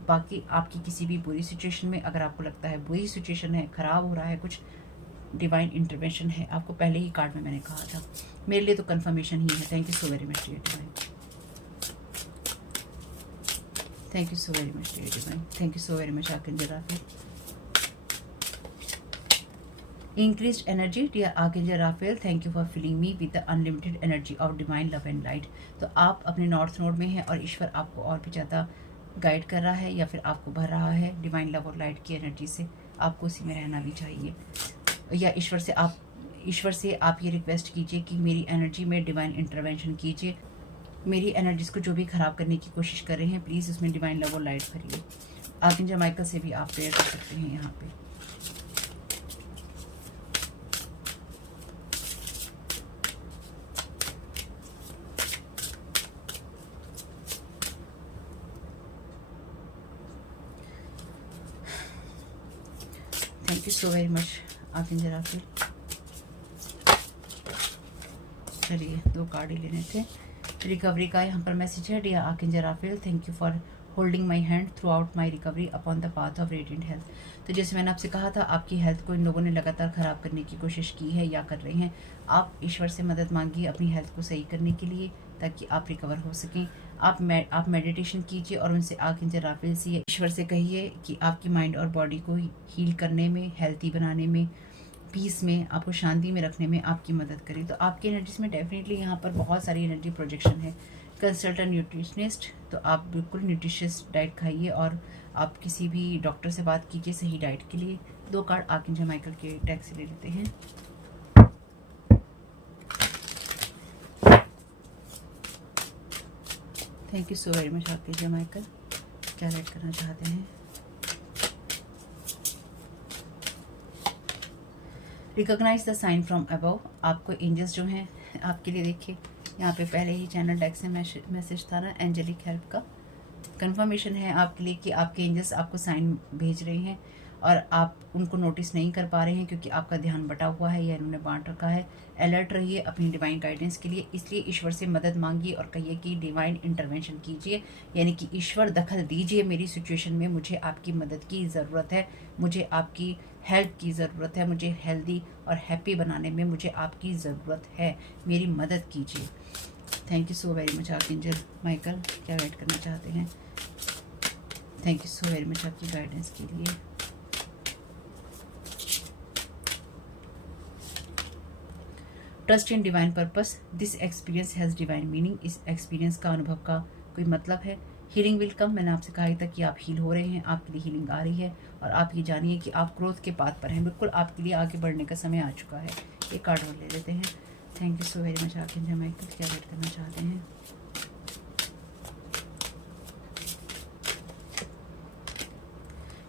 बाकी आपकी किसी भी बुरी सिचुएशन में, अगर आपको लगता है बुरी सिचुएशन है, ख़राब हो रहा है कुछ, डिवाइन इंटरवेंशन है। आपको पहले ही कार्ड में मैंने कहा था, मेरे लिए तो कन्फर्मेशन ही है। Thank you so very much dear divine. Thank you so very much dear divine. Thank you so very much archangel Raphael. Increased energy, dear Archangel Raphael, thank you for filling me with the unlimited energy of divine love and light। तो आप अपने नॉर्थ नोड में हैं और ईश्वर आपको और भी ज़्यादा गाइड कर रहा है या फिर आपको भर रहा है डिवाइन लव और लाइट की एनर्जी से। आपको उसी में रहना भी चाहिए, या ईश्वर से आप ये रिक्वेस्ट कीजिए कि मेरी एनर्जी में डिवाइन इंटरवेंशन कीजिए। मेरी एनर्जीज को जो भी ख़राब करने की कोशिश कर रहे हैं, प्लीज़ उसमें डिवाइन लव और लाइट भरिए। आर्कएंजल माइकल से भी आप प्रेयर कर सकते हैं यहाँ पे। Thank you so very much archangel Raphael. चलिए 2 कार्ड ही लेने थे। रिकवरी का यहाँ पर मैसेज है, dear archangel Raphael, thank you for holding my hand throughout my recovery upon the path of radiant health. तो जैसे मैंने आपसे कहा था, आपकी हेल्थ को इन लोगों ने लगातार ख़राब करने की कोशिश की है या कर रहे हैं। आप ईश्वर से मदद मांगिए अपनी हेल्थ को सही करने के लिए, ताकि आप रिकवर हो सकें। आप मेडिटेशन कीजिए और उनसे आर्कएंजल राफेल से या ईश्वर से कहिए कि आपकी माइंड और बॉडी को हील करने में, हेल्थी बनाने में, पीस में, आपको शांति में रखने में आपकी मदद करें। तो आपकी एनर्जीज में डेफिनेटली यहाँ पर बहुत सारी एनर्जी प्रोजेक्शन है, कंसल्ट अ न्यूट्रिशनिस्ट। तो आप बिल्कुल न्यूट्रिशियस डाइट खाइए और आप किसी भी डॉक्टर से बात कीजिए सही डाइट के लिए। 2 कार्ड आर्कएंजल माइकल के टैग से ले लेते हैं। Thank you so very much archangel Michael, क्या गाइड करना चाहते हैं। Recognise the sign from above. आपको एंजल्स जो हैं आपके लिए, देखिए यहाँ पे पहले ही चैनल डेक से मैसेज था ना, एंजेलिक हेल्प का कंफर्मेशन है आपके लिए कि आपके एंजल्स आपको साइन भेज रहे हैं और आप उनको नोटिस नहीं कर पा रहे हैं क्योंकि आपका ध्यान बटा हुआ है या इन्होंने बांट रखा है। अलर्ट रहिए अपनी डिवाइन गाइडेंस के लिए, इसलिए ईश्वर से मदद मांगिए और कहिए कि डिवाइन इंटरवेंशन कीजिए, यानी कि ईश्वर दखल दीजिए मेरी सिचुएशन में, मुझे आपकी मदद की ज़रूरत है, मुझे आपकी हेल्प की ज़रूरत है, मुझे हेल्दी और हैप्पी बनाने में मुझे आपकी ज़रूरत है, मेरी मदद कीजिए। Thank you so very much archangel Michael, क्या गाइड करना चाहते हैं। Thank you so very much आपकी गाइडेंस के लिए। Trust in divine purpose, this experience has divine meaning. इस एक्सपीरियंस का, अनुभव का कोई मतलब है। हीलिंग विल कम, मैंने आपसे कहा था कि आप हील हो रहे हैं, आपके लिए हीलिंग आ रही है और आप ये जानिए कि आप ग्रोथ के पाथ पर हैं, बिल्कुल आपके लिए आगे बढ़ने का समय आ चुका है। एक कार्ड और ले लेते हैं। Thank you so very much archangel Michael, क्या गाइड करना चाहते हैं।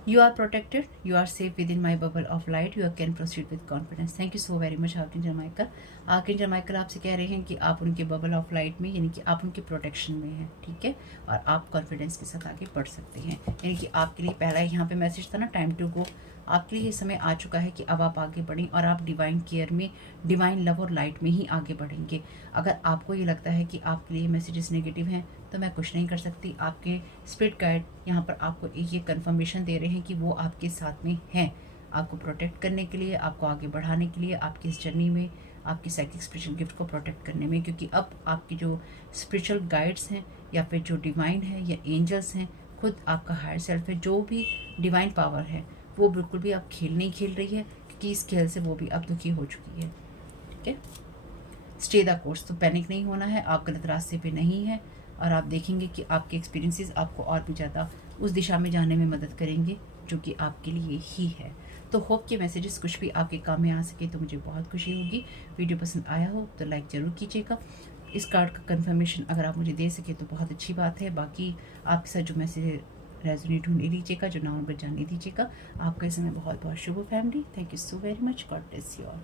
You are protected. You are safe within my bubble of light. You can proceed with confidence. Thank you so very much archangel Michael. Archangel Michael आपसे कह रहे हैं कि आप उनके बबल ऑफ लाइट में, यानी कि आप उनके प्रोटेक्शन में हैं, ठीक है, और आप कॉन्फिडेंस के साथ आगे बढ़ सकते हैं। यानी कि आपके लिए पहला यहाँ पे मैसेज था ना, टाइम टू गो। आपके लिए ये समय आ चुका है कि अब आप आगे बढ़ें और आप डिवाइन केयर में, डिवाइन लव और लाइट में ही आगे बढ़ेंगे। अगर आपको ये लगता है कि आपके लिए मैसेजेस नेगेटिव हैं तो मैं कुछ नहीं कर सकती। आपके स्पिरिट गाइड यहाँ पर आपको ये कंफर्मेशन दे रहे हैं कि वो आपके साथ में हैं, आपको प्रोटेक्ट करने के लिए, आपको आगे बढ़ाने के लिए, आपकी इस जर्नी में, आपकी साइकिक स्पिरिचुअल गिफ्ट को प्रोटेक्ट करने में। क्योंकि अब आपकी जो स्पिरिचुअल गाइड्स हैं या फिर जो डिवाइन है या एंजल्स हैं, खुद आपका हायर सेल्फ है, जो भी डिवाइन पावर है, वो बिल्कुल भी अब खेल नहीं खेल रही है, क्योंकि इस खेल से वो भी अब दुखी हो चुकी है, ठीक है। स्टे द कोर्स, तो पैनिक नहीं होना है, आप गलत रास्ते पे नहीं हैं और आप देखेंगे कि आपके एक्सपीरियंसेस आपको और भी ज़्यादा उस दिशा में जाने में मदद करेंगे जो कि आपके लिए ही है। तो होप के मैसेजेस कुछ भी आपके काम में आ सके तो मुझे बहुत खुशी होगी। वीडियो पसंद आया हो तो लाइक ज़रूर कीजिएगा। इस कार्ड का कंफर्मेशन अगर आप मुझे दे सके तो बहुत अच्छी बात है। बाकी आपके साथ जो मैसेज रेजोनेट होने लीजिएगा, जो नाम पर जाने दीजिएगा। आपका इस समय बहुत बहुत शुभ family. Thank you so very much. God bless you all.